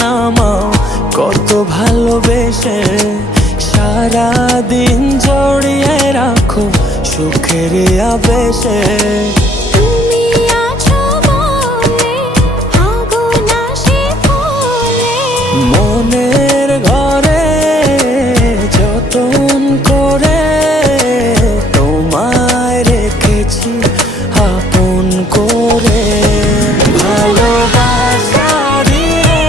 নামাও কত ভালোবেসে, সারাদিন জড়িয়ে রাখো সুখের আবেশে। তুমি আছো বলে আগুন আসে ফুলে, মনের ঘরে যতন করে তোমায় রেখেছি আপন করে। ভালোবাসা দিয়ে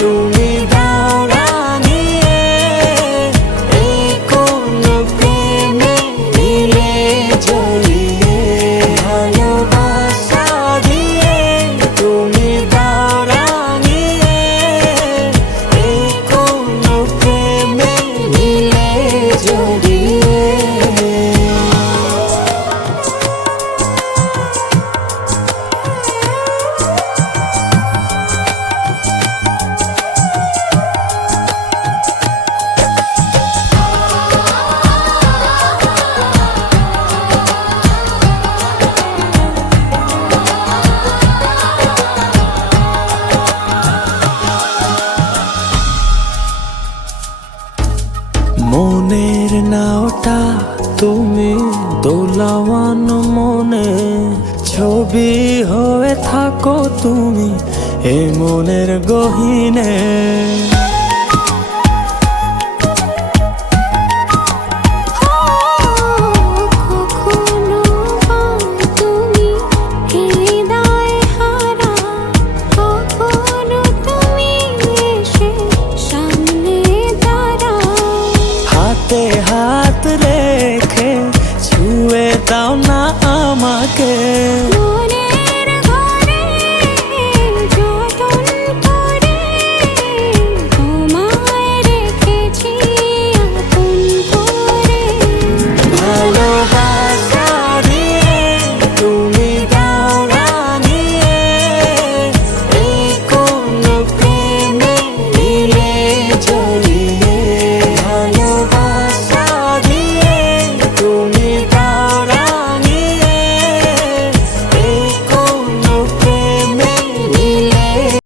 তুমি দাও রাঙিয়ে, এই কোন প্রেমে দিলে জড়িয়ে। ভালোবাসা দিয়ে তুমি দাও রাঙিয়ে, এই কোন প্রেমে দিলে জড়িয়ে। মনের নাওটা তুমি দোলাওয়ান মনে, ছবি হয়ে থাকো তুমি এ মনের গহীনে। কখনো বা তুমি হৃদয় হারা, কখনো তুমি এসে সামনে দাঁড়াও। হাতে হাত রেখে ছুঁয়ে দাও না আমাকে,